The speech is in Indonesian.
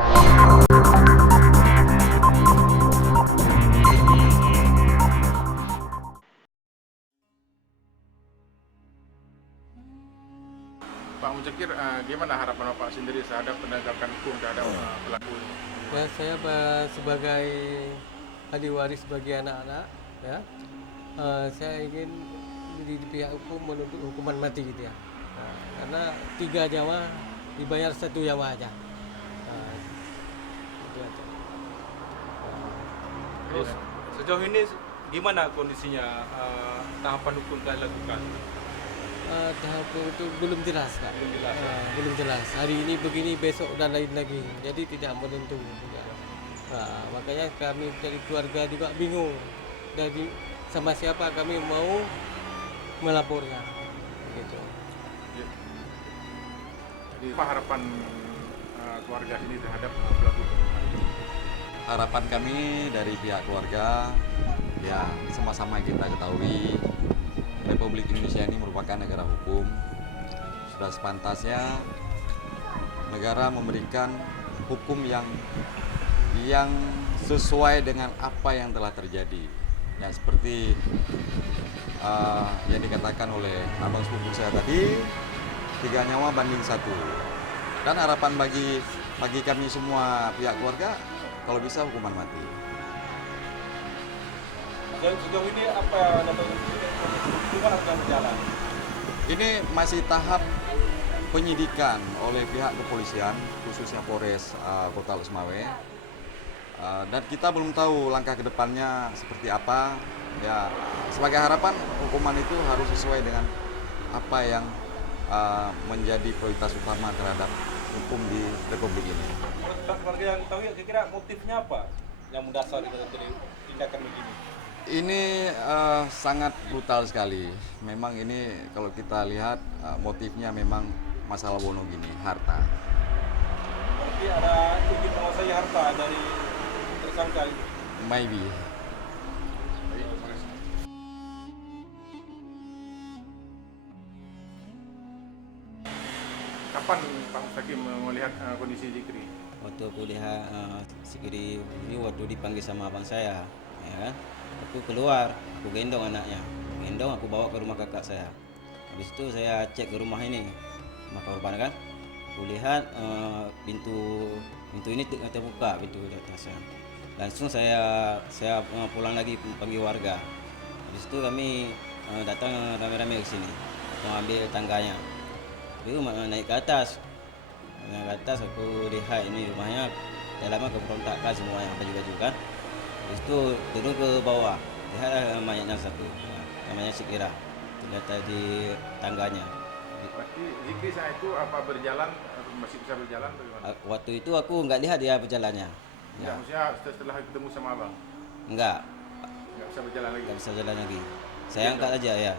Pak Muzakir, gimana harapan Bapak sendiri terhadap penegakan hukum terhadap pelaku ini? Ya, saya sebagai ahli waris bagi anak-anak, ya, saya ingin di pihak hukum menuntut hukuman mati gitu ya. Karena 3 nyawa dibayar 1 nyawa aja. Nah, itu aja. Terus sejauh ini gimana kondisinya, tahapan hukum telah dilakukan? Tahap itu belum jelas, Kak. Belum jelas, ya? Belum jelas. Hari ini begini, besok dan lain lagi. Jadi tidak menentu. Ya. Makanya kami dari keluarga juga bingung. Dari sama siapa kami mau melapornya. Gitu. Jadi apa harapan keluarga ini terhadap pelaku ini? Harapan kami dari pihak keluarga, ya sama-sama kita ketahui Republik Indonesia ini merupakan negara hukum. Sudah sepantasnya negara memberikan hukum yang sesuai dengan apa yang telah terjadi. Ya seperti yang dikatakan oleh abang sepupu saya tadi, 3 nyawa banding 1. Dan harapan bagi kami semua pihak keluarga, kalau bisa hukuman mati. Sejauh ini apa hukuman yang berjalan? Ini masih tahap penyidikan oleh pihak kepolisian, khususnya Polres Kota Losmawe. Dan kita belum tahu langkah ke depannya seperti apa. Ya, sebagai harapan hukuman itu harus sesuai dengan apa yang menjadi prioritas utama terhadap hukum di Republik ini. Keluarga yang tahu ya, kira-kira motifnya apa yang mendasar kita jadi tindakan begini? Ini sangat brutal sekali. Memang ini kalau kita lihat motifnya memang masalah wono gini, harta. Berarti ada ingin menguasai harta dari tersangka ini. Maybe. Kapan Pak Muzakir melihat kondisi Zikri? Waktu aku lihat si Kiri ini waktu dipanggil sama abang saya, ya kan? Aku keluar, aku gendong anaknya, aku bawa ke rumah kakak saya. Habis itu saya cek ke rumah ini, rumah korban kan. Aku lihat pintu ini terbuka, pintu di atasnya. Langsung saya pulang lagi panggil warga. Habis itu kami datang rame-rame ke sini, mengambil tangganya. Lalu naik ke atas. Naik ke atas aku lihat ini rumahnya dalamnya keberontakan semuanya, baju-baju kan. Habis itu turun ke bawah, lihat mayatnya satu, namanya Sikira, ternyata di tangganya. Berarti Zikri saat itu apa berjalan, masih bisa berjalan bagaimana? Waktu itu aku nggak lihat dia berjalannya. Ya. Maksudnya setelah ketemu sama abang, Enggak, nggak bisa berjalan lagi? nggak bisa jalan lagi. Saya angkat aja ya.